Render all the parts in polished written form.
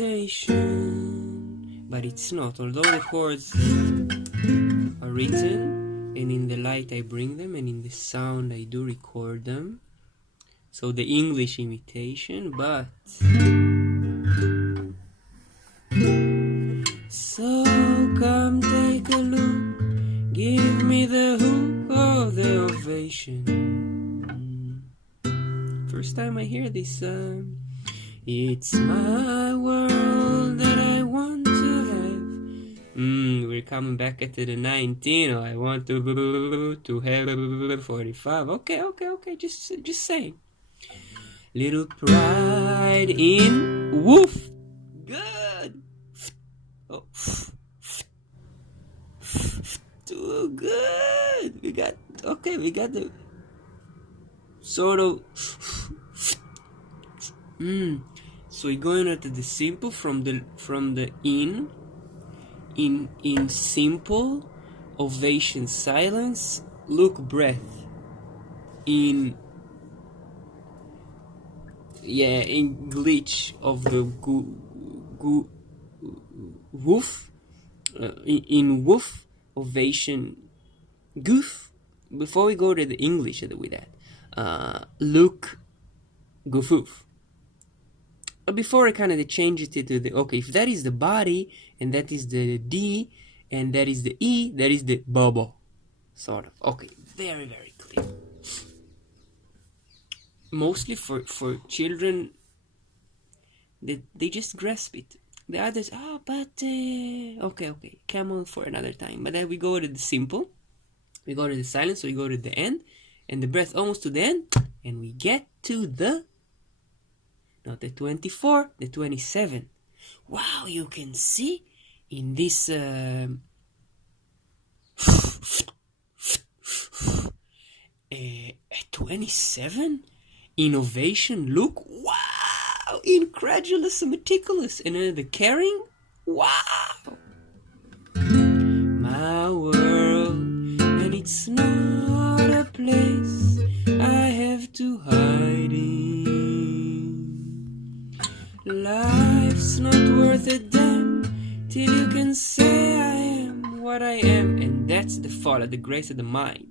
imitation, but it's not. Although the chords are written, and in the light I bring them, and in the sound I do record them. So the English imitation, but so come take a look, give me the hook of the ovation. First time I hear this it's my world that I want to have. We're coming back at the 19. I want to have 45. Okay, just say. Little pride in woof. Good. Oh. Too good. We got the sort of So we're going at the simple from the in simple, ovation, silence, look, breath. In glitch of the woof, in woof, ovation, goof. Before we go to the English with that, look, goofoof. But before I kind of change it to the, okay, if that is the body, and that is the D, and that is the E, that is the bubble, sort of. Okay, very, very clear. Mostly for children, they just grasp it. The others, okay, camel for another time. But then we go to the simple, we go to the silence, so we go to the end, and the breath almost to the end, and we get to the, not the 24, the 27. Wow, you can see in this 27 innovation, look, wow, incredulous and meticulous, and then the caring, wow, my world, and it's not a place I have to hide in. Life's not worth a damn till you can say I am what I am, and that's the fall of the grace of the mind.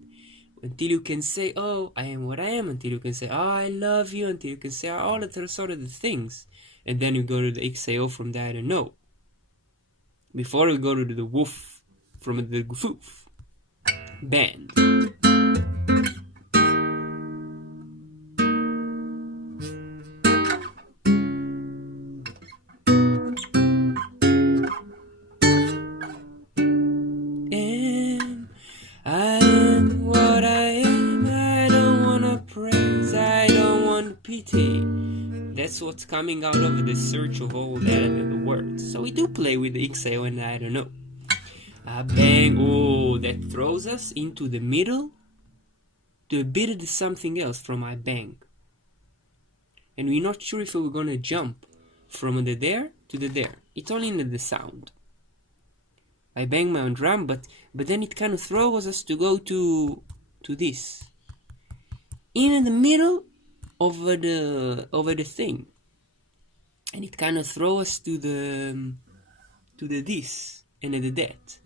Until you can say, oh, I am what I am, until you can say, oh, I love you, until you can say all of the sort of the things. And then you go to the XAO from the I don't know. Before we go to the woof from the goof band. That's what's coming out of the search of all the words. So we do play with the XAO and I don't know. A bang, that throws us into the middle to a bit of something else from I bang. And we're not sure if we're gonna jump from the there to the there. It's only in the sound. I bang my own drum, but then it kind of throws us to go to this. In the middle over the thing, and it kind of throws us to the this and the that.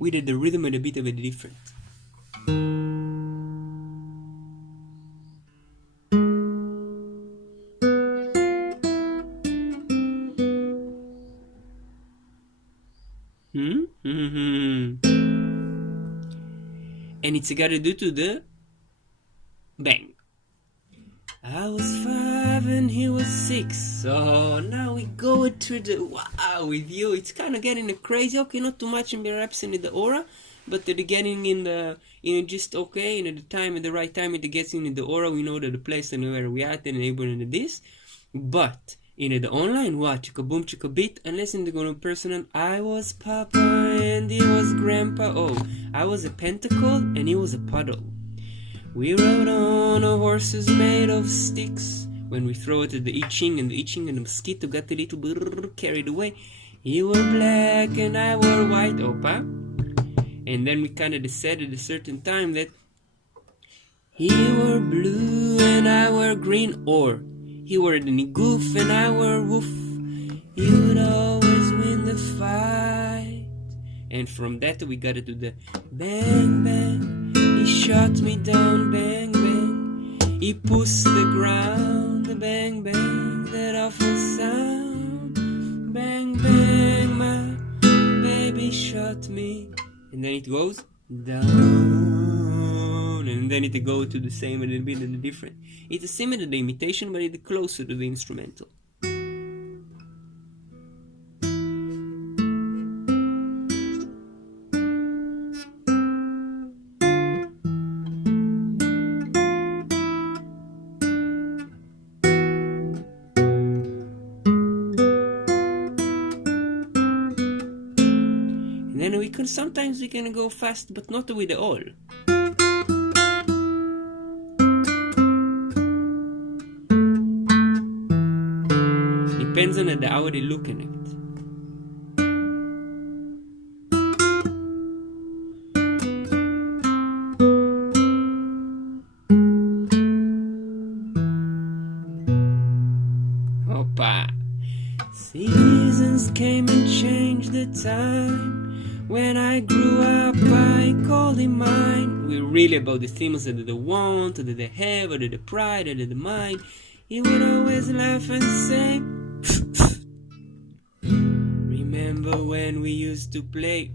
We did the rhythm and a bit of a different. And it's got to do to the bang. I was 5 and he was 6. So now we go to the wow with you. It's kind of getting crazy. Okay, not too much in perhaps in the aura, but the getting in the just okay the time at the right time it gets in the aura. We know that the place and where we at and able in this, but in the online what chicka boom chicka beat unless in the going personal. I was Papa and he was Grandpa. Oh, I was a pentacle and he was a puddle. We rode on a horses made of sticks. When we throw it at the I Ching, and the mosquito got a little bit carried away. You were black and I were white, Opa. And then we kind of decided at a certain time that he were blue and I were green, or he were the goof and I were woof. You'd always win the fight. And from that we got to the bang bang. He shot me down, bang bang. He pushed the ground, bang bang. That awful sound, bang bang. My baby shot me. And then it goes down, and then it goes to the same and a bit of the different. It's similar to the imitation, but it's closer to the instrumental. Sometimes we can go fast, but not with the all. Depends on how they look at it. Opa. Seasons came and changed the time. When I grew up, I called him mine. We're really about the themes of the want, of the have, of the pride, of the mind. He would always laugh and say, remember when we used to play?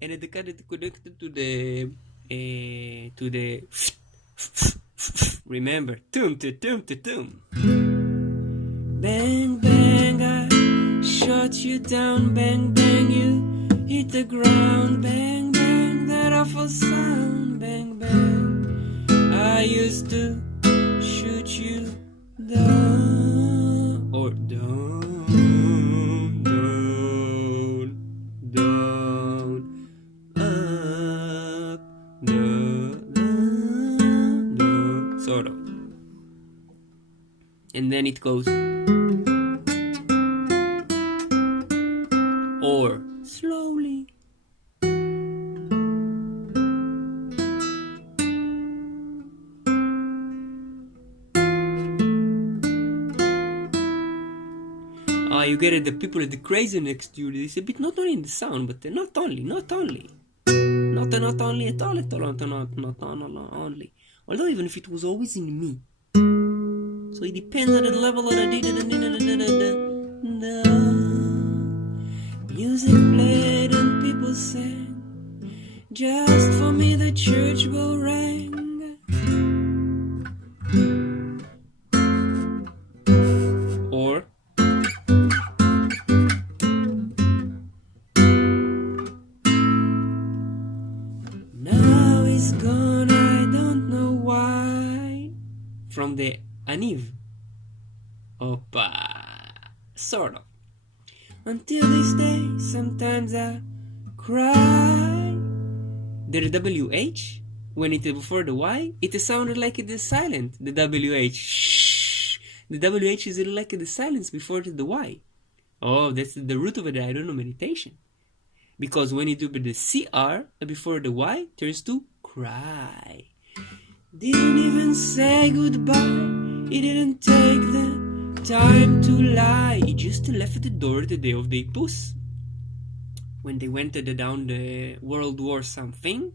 And it got connected to the remember, tum. Bang bang, I shot you down, bang bang, you hit the ground, bang bang, that awful sound, bang bang. I used to shoot you down, or down, up, down, sort of. And then it goes. Or slowly. You get it, the people at the crazy next to you, it's a bit not only in the sound, but not only at all, although even if it was always in me, so it depends on the level that I did it. Music played and people sang, just for me the church bell rang. Or now he's gone, I don't know why. From the Aniv. Opa. Sort of. Until this day, sometimes I cry. The WH, when it is before the Y, it sounded like it is silent. The WH, shh. The WH is like the silence before the Y. Oh, that's the root of it. I don't know meditation. Because when you do the CR before the Y, turns to cry. Didn't even say goodbye. He didn't take the time to lie. He just left at the door the day of the puss. When they went down the World War something.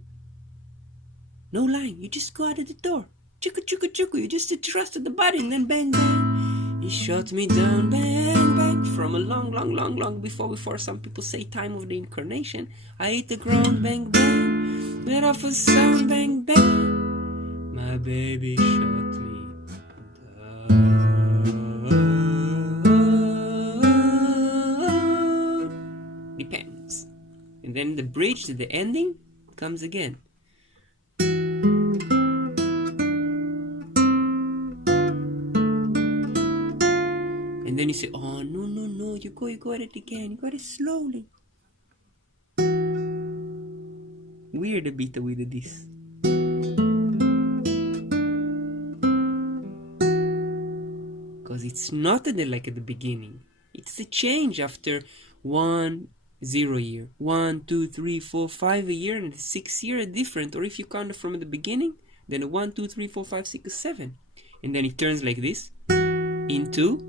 No lying, you just go out of the door. Chuku chuku chuku, you just trust the body and then bang bang. He shot me down, bang bang. From a long before some people say time of the incarnation. I hit the ground, bang bang. Let off a sound, bang bang. My baby shot me. Depends. And then the bridge to the ending comes again. And then you say, oh no, you got it again, you got it slowly. weird a bit with this. Because it's not like at the beginning. It's a change after 1, 0 year. 1, 2, 3, 4, 5 a year, and 6 year different. Or if you count it from the beginning, then 1, 2, 3, 4, 5, 6, 7. And then it turns like this. Into.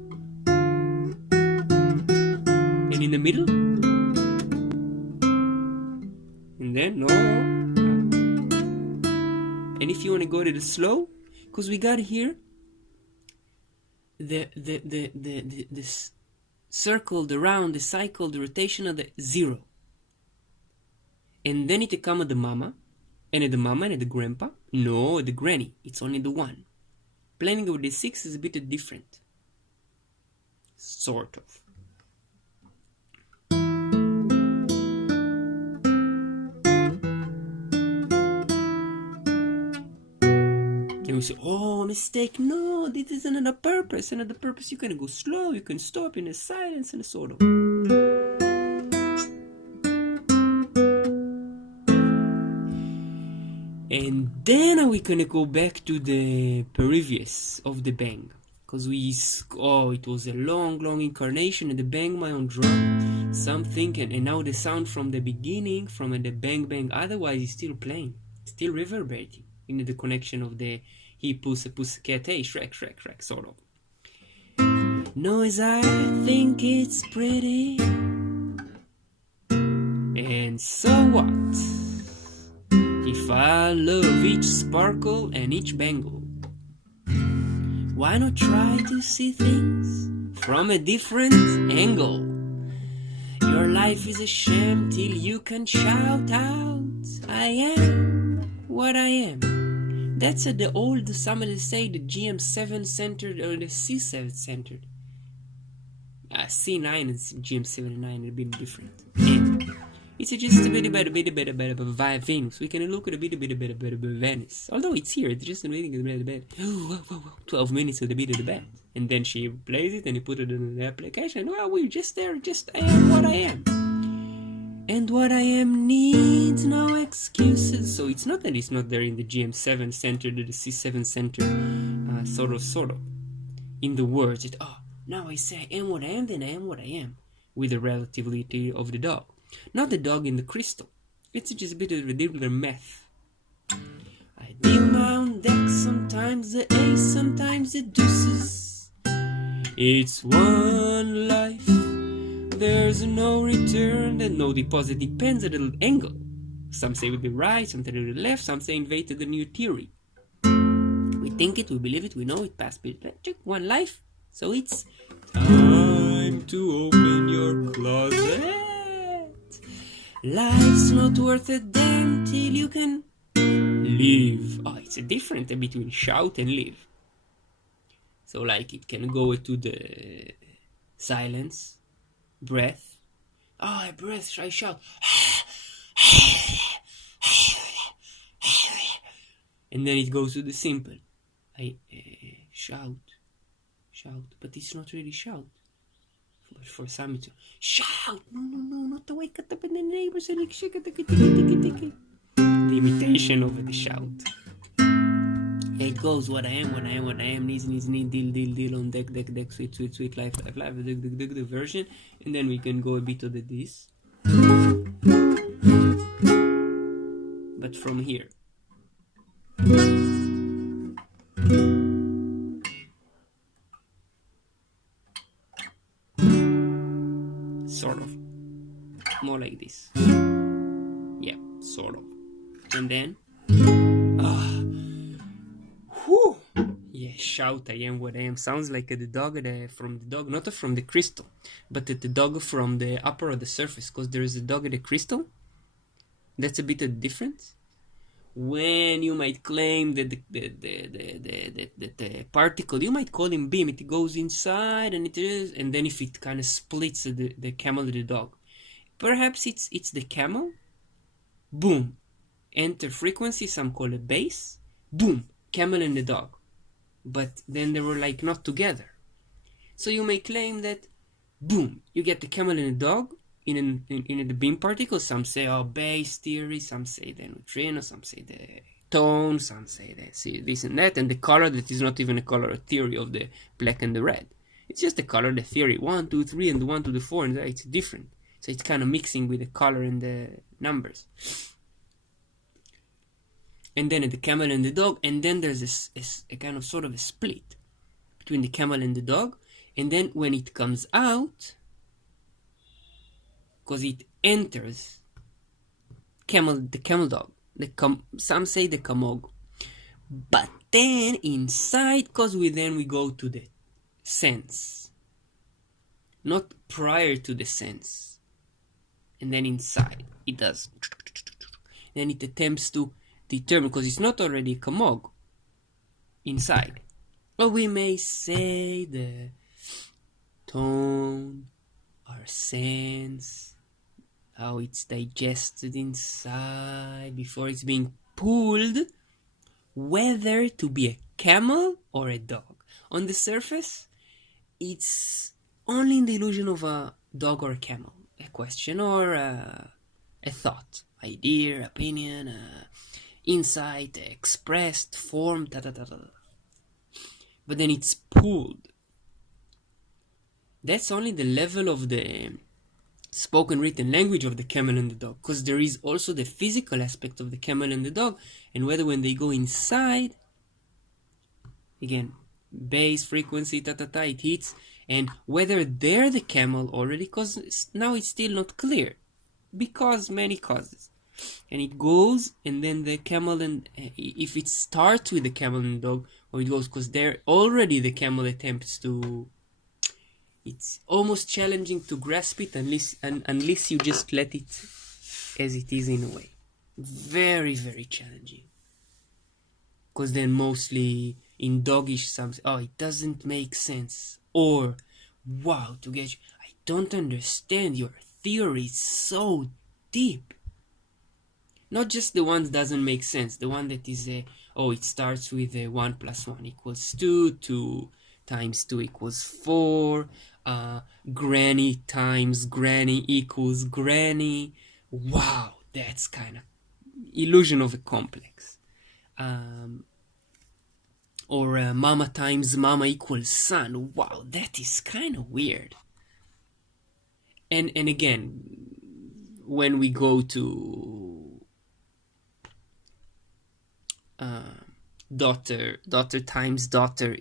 And in the middle. And then no. And if you want to go to the slow, because we got here the circle, the round, the cycle, the rotation of the 0. And then it come at the mama, and at the mama and at the grandpa. No, the granny. It's only the 1. Playing with the 6 is a bit different. Sort of. And we say, oh, mistake. No, this is another purpose. Another purpose. You can go slow. You can stop in a silence and a sort of. And then we're gonna go back to the previous of the bang. Because it was a long incarnation and the bang my own drum. Something, and now the sound from the beginning, from the bang, otherwise it's still playing. Still reverberating in the connection of the he pussycat, hey, Shrek, sort of. Noise, I think it's pretty. And so what? If I love each sparkle and each bangle, why not try to see things from a different angle? Your life is a sham till you can shout out, I am what I am. That's the old, somebody say the GM7 centered or the C7 centered. C9 and GM79 have been different. And it's just a bit about Venus. We can look at a bit about Venus. Although it's here, it's just a bit of the bed. 12 minutes of the beat of the bed. And then she plays it and you put it in the application. Well, we're just there, I am what I am. And what I am needs no excuses. So it's not that it's not there in the GM7 center, the C7 center, sort of. In the words, now I say I am what I am, then I am what I am. With the relativity of the dog. Not the dog in the crystal. It's just a bit of a different math. I deal my own deck, sometimes the ace, sometimes the deuces. It's one life. There's no return and no deposit. Depends on the angle. Some say with the right, some say with the left, some say invented the new theory. We think it, we believe it, we know it, past, check, one life. So it's time to open your closet. Life's not worth a damn till you can live. It's a difference between shout and live. So like it can go to the silence, breath. I breath, I shout. And then it goes to the simple. I shout, but it's not really shout. But for some it's shout, no, not to wake up in the neighbors and the imitation of the shout. It goes what I am, needs, deal on deck, sweet, life, the version, and then we can go a bit of the this. But from here. Sort of. More like this. Yeah, sort of. And then yeah, shout, I am what I am. Sounds like the dog from the dog, not from the crystal, but the dog from the upper of the surface, because there is a dog at the crystal. That's a bit of difference. When you might claim that the particle, you might call him beam, it goes inside and it is, and then if it kind of splits the camel and the dog, perhaps it's the camel, boom, enter frequency, some call it bass, boom, camel and the dog, but then they were like not together. So you may claim that, boom, you get the camel and the dog, in the beam particles. Some say, oh, base theory, some say the neutrino, some say the tone, some say this and that, and the color that is not even a color theory of the black and the red. It's just the color, the theory, 1, 2, 3, and the 1 to the 4, and it's different. So it's kind of mixing with the color and the numbers. And then the camel and the dog, and then there's a kind of sort of a split between the camel and the dog, and then when it comes out, because it enters the camel dog, some say the camog, but then inside, because we go to the sense, not prior to the sense, and then inside it does, then it attempts to determine, because it's not already a camog inside, or we may say the tone, our sense, how it's digested inside before it's being pulled, whether to be a camel or a dog. On the surface, it's only in the illusion of a dog or a camel, a question or a thought, idea, opinion, insight, expressed, form, but then it's pulled. That's only the level of the spoken written language of the camel and the dog, because there is also the physical aspect of the camel and the dog, and whether when they go inside, again, bass, frequency, it hits, and whether they're the camel already, because now it's still not clear, because many causes. And it goes, and then the camel, and if it starts with the camel and the dog, or it goes, because they're already the camel attempts to, it's almost challenging to grasp it unless you just let it as it is in a way. Very, very challenging. Because then mostly in doggish some, oh, it doesn't make sense. Or, wow, to get you, I don't understand, your theory is so deep. Not just the one that doesn't make sense, the one that is, it starts with 1 + 1 = 2, 2 times 2 = 4, granny times granny equals granny. Wow, that's kind of illusion of a complex. Or mama times mama equals son. Wow, that is kind of weird. And again, when we go to daughter times daughter,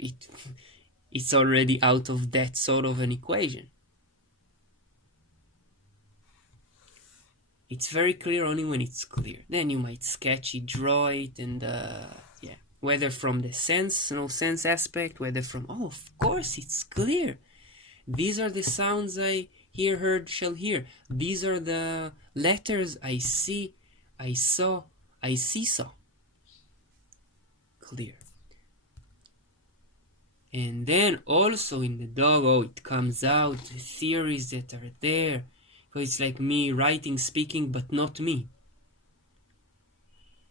it's already out of that sort of an equation. It's very clear only when it's clear. Then you might sketch it, draw it, and whether from the sense, no sense aspect, whether from, of course it's clear. These are the sounds I hear, heard, shall hear. These are the letters I see, I saw, I seesaw. Clear. And then also in the dog, it comes out, the theories that are there. So it's like me writing, speaking, but not me.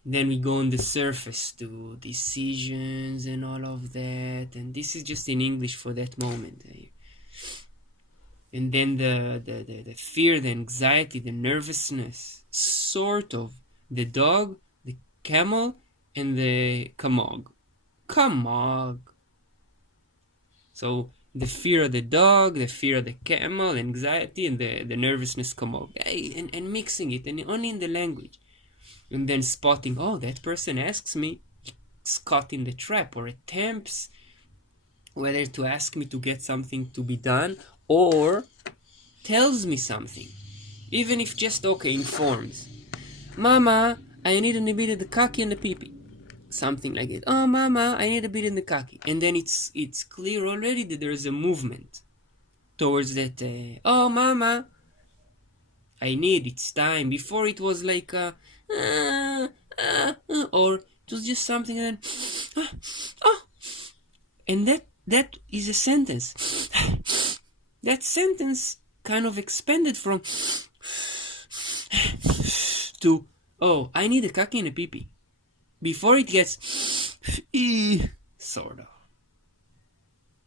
Then we go on the surface to decisions and all of that. And this is just in English for that moment. And then the fear, the anxiety, the nervousness, sort of. The dog, the camel, and the camog. Camog. So the fear of the dog, the fear of the camel, anxiety, and the nervousness camog. And mixing it, and only in the language. And then spotting, that person asks me, it's caught in the trap, or attempts whether to ask me to get something to be done, or tells me something. Even if just, informs. Mama, I need a bit of the kaki and the pee-pee. Something like it. Oh, mama, I need a bit in the kaki. And then it's clear already that there is a movement towards that, mama, I need, it's time. Before it was like, or it was just something, and then, and that is a sentence. That sentence kind of expanded from to, I need a kaki and a pee-pee. Before it gets sort of.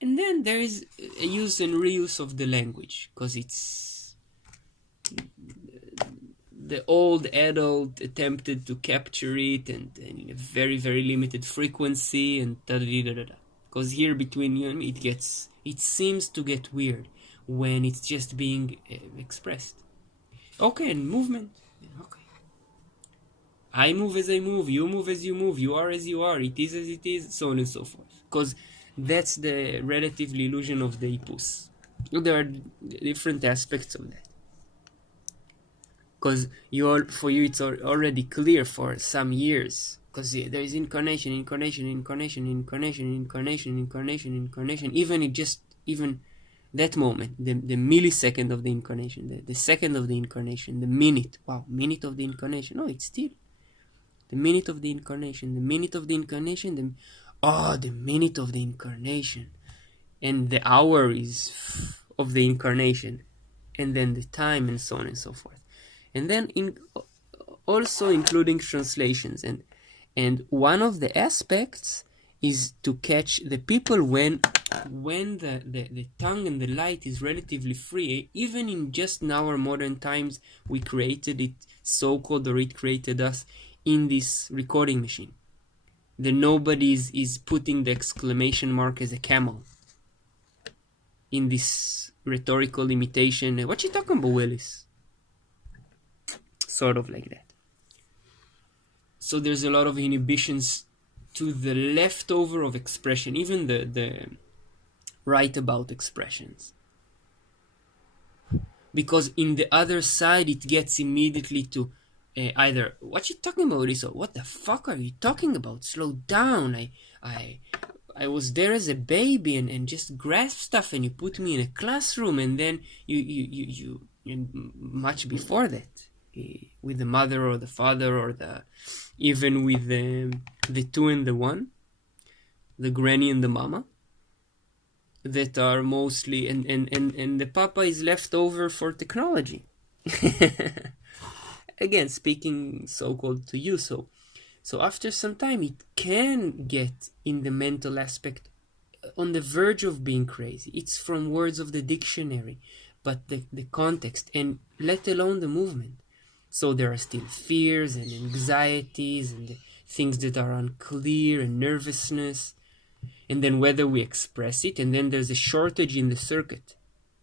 And then there is a use and reuse of the language, because it's the old adult attempted to capture it, and in a very, very limited frequency, and da da da da da. Because here between you and me, it seems to get weird when it's just being expressed. Okay, and movement. Okay. I move as I move, you move as you move, you are as you are, it is as it is, so on and so forth. Because that's the relative illusion of the ipus. There are different aspects of that. Because for you it's already clear for some years. Because there is incarnation, even that moment, the millisecond of the incarnation, the second of the incarnation, the minute, minute of the incarnation. No, it's still the minute of the incarnation, the minute of the incarnation, the minute of the incarnation, and the hour is of the incarnation, and then the time, and so on and so forth. And then also including translations, and one of the aspects is to catch the people when the tongue and the light is relatively free. Even in just in our modern times, we created it, so-called, or it created us in this recording machine. The nobody is putting the exclamation mark as a camel in this rhetorical imitation. What you talking about, Willis? Sort of like that. So there's a lot of inhibitions to the leftover of expression, even the right about expressions. Because in the other side, it gets immediately to either, what you talking about, Riso? What the fuck are you talking about? Slow down. I was there as a baby and just grasped stuff, and you put me in a classroom, and then you much before that, with the mother or the father, or even with the two and the one, the granny and the mama, that are mostly, and the papa is left over for technology. Again, speaking so-called to you, so after some time it can get in the mental aspect on the verge of being crazy. It's from words of the dictionary, but the context, and let alone the movement. So there are still fears and anxieties and things that are unclear, and nervousness, and then whether we express it, and then there's a shortage in the circuit.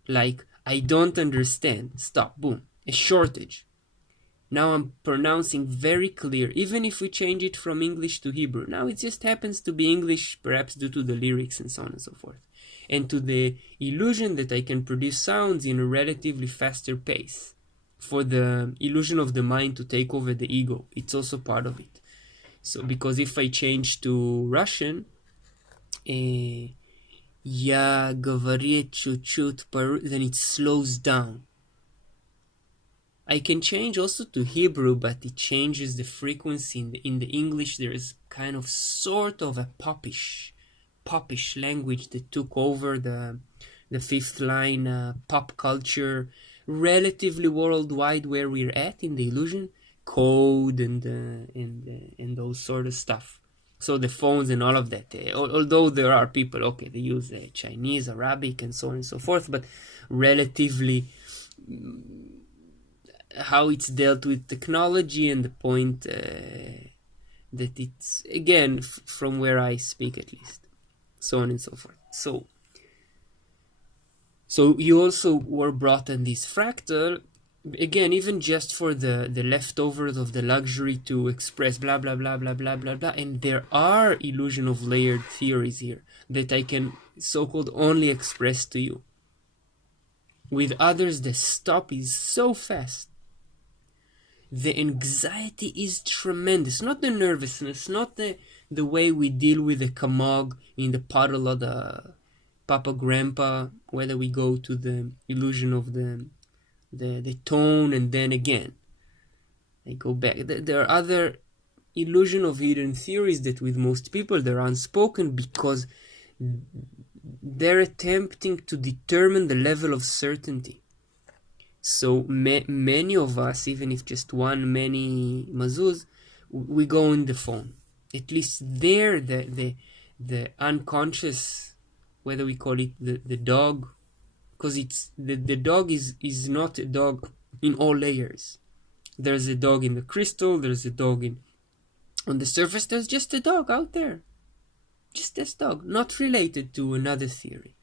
Like, I don't understand. Stop. Boom. A shortage. Now I'm pronouncing very clear, even if we change it from English to Hebrew. Now it just happens to be English, perhaps due to the lyrics and so on and so forth. And to the illusion that I can produce sounds in a relatively faster pace. For the illusion of the mind to take over the ego. It's also part of it. So, because if I change to Russian, Ya говорит чуть-чуть, then it slows down. I can change also to Hebrew, but it changes the frequency. In the English, there is kind of sort of a popish language that took over the fifth line, pop culture, relatively worldwide, where we're at in the illusion, code and those sort of stuff. So the phones and all of that, although there are people, okay, they use Chinese, Arabic, and so on and so forth, but relatively how it's dealt with technology, and the point that it's, again, from where I speak at least, so on and so forth. So you also were brought in this fractal, again, even just for the leftovers of the luxury to express blah, blah, blah, blah, blah, blah, blah. And there are illusion of layered theories here that I can so-called only express to you. With others, the stop is so fast. The anxiety is tremendous. Not the nervousness, not the way we deal with the kamog in the puddle of the Papa Grandpa, whether we go to the illusion of the tone, and then again I go back. There are other illusion of hidden theories that with most people they're unspoken, because they're attempting to determine the level of certainty. So many of us, even if just many mazuz, we go in the phone. At least there, the unconscious, whether we call it the dog, because it's the dog is not a dog in all layers. There's a dog in the crystal, there's a dog on the surface, there's just a dog out there. Just this dog, not related to another theory.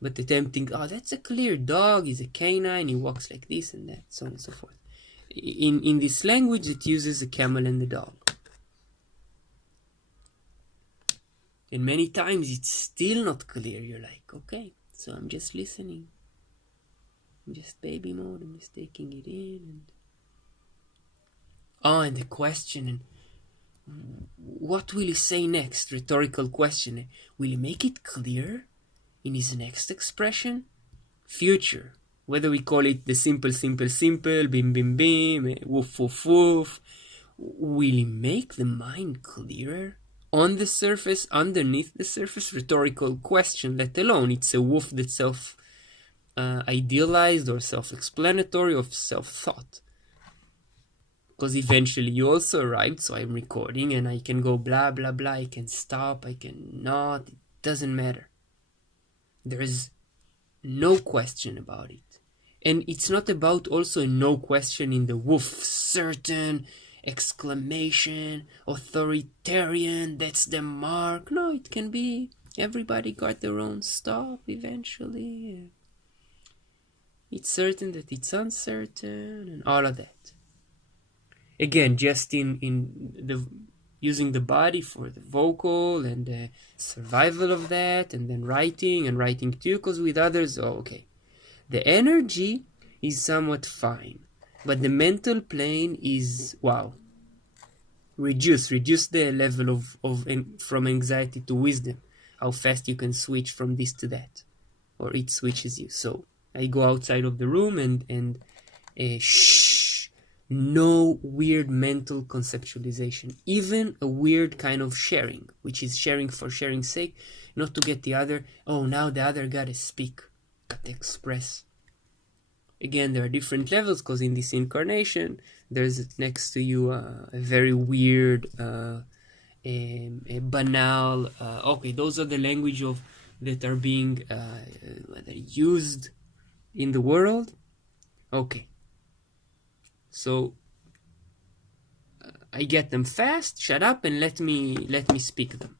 But attempting, oh, that's a clear dog, he's a canine, he walks like this and that, so on and so forth. In this language, it uses a camel and a dog. And many times it's still not clear. You're like, okay, so I'm just listening. I'm just baby mode, I'm just taking it in. And the question, and what will he say next? Rhetorical question. Will he make it clear in his next expression? Future. Whether we call it the simple, bim, bim, bim, woof, woof, woof. Will he make the mind clearer? On the surface, underneath the surface, rhetorical question, let alone it's a woof that's idealized or self-explanatory or self-thought. Because eventually you also arrived, so I'm recording and I can go blah, blah, blah, I can stop, I can not, it doesn't matter. There is no question about it. And it's not about also no question in the woof, certain, exclamation, authoritarian, that's the mark. No, it can be everybody got their own stop eventually. It's certain that it's uncertain and all of that. Again, just in the using the body for the vocal and the survival of that, and then writing too, because with others, okay. The energy is somewhat fine, but the mental plane is, wow. Reduce the level from anxiety to wisdom. How fast you can switch from this to that, or it switches you. So I go outside of the room and shh, no weird mental conceptualization, even a weird kind of sharing, which is sharing for sharing's sake, not to get the other, oh, now the other gotta speak, gotta express. Again, there are different levels, because in this incarnation, there's next to you a very weird, a banal, okay, those are the language that are being used in the world. Okay. So I get them fast, shut up and let me speak them.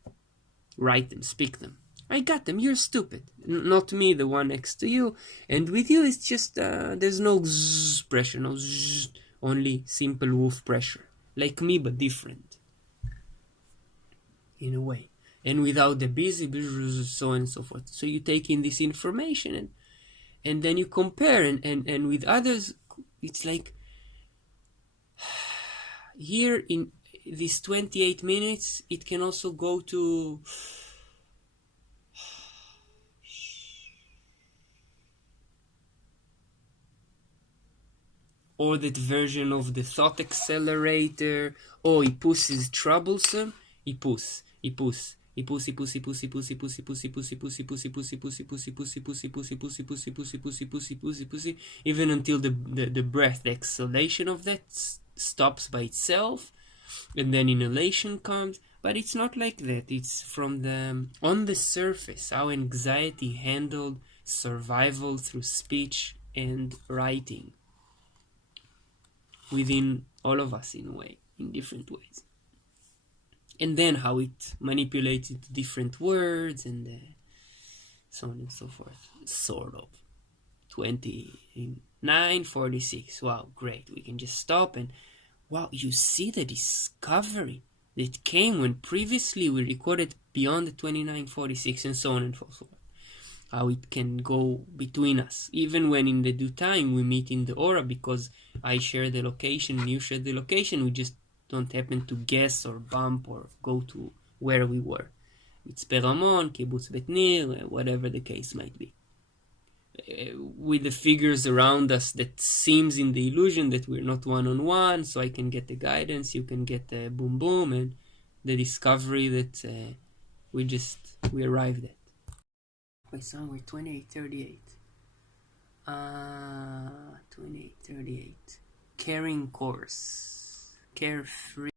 Write them, speak them. I got them, you're stupid. Not me, the one next to you. And with you, it's just, there's no zzz pressure, no zzz, only simple woof pressure. Like me, but different. In a way. And without the busy, so on and so forth. So you take in this information and then you compare. And with others, it's like, here in these 28 minutes, it can also go to... or that version of the thought accelerator. Oh, Ipus is troublesome. Ipus. Even until the breath, the exhalation of that stops by itself, and then inhalation comes. But it's not like that. It's from on the surface, how anxiety handled survival through speech and writing within all of us, in a way, in different ways. And then how it manipulated different words and so on and so forth. Sort of. 29:46. Wow, great. We can just stop and wow, you see the discovery that came when previously we recorded beyond the 29:46 and so on and so forth. How it can go between us, even when in the due time we meet in the aura, because I share the location and you share the location, we just don't happen to guess or bump or go to where we were. It's Peramon, Kibbutz Bet Nir, whatever the case might be. With the figures around us that seems in the illusion that we're not one-on-one, so I can get the guidance, you can get the boom boom, and the discovery that we arrived at. Wait, somewhere 28:38. 28:38. Caring course. Carefree.